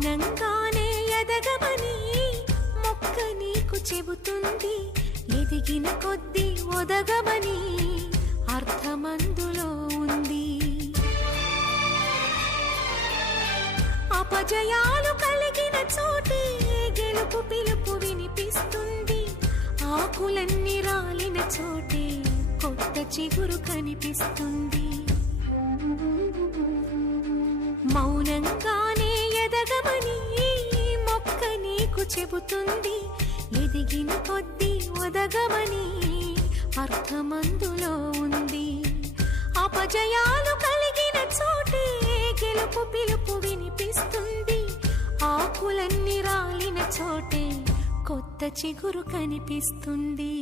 మౌనంగానే ఎదగమని మొక్క నీకు చెబుతుంది. ఎదిగిన కొద్దీ ఒదగమని అర్థమందులో ఉంది. అపజయాలు కలిగిన చోటే గెలుపు పిలుపు వినిపిస్తుంది. ఆకులన్నీ రాలిన చోటే కొత్త చిగురు కనిపిస్తుంది. మౌనంగానే ఎదగమని మొక్క నీకు చెబుతుంది. ఎదిగిన కొద్దీ ఒదగమని అర్థమందులో ఉంది. అపజయాలు కలిగిన చోటే గెలుపు పిలుపు వినిపిస్తుంది. ఆకులన్నీ రాలిన చోటే కొత్త చిగురు కనిపిస్తుంది.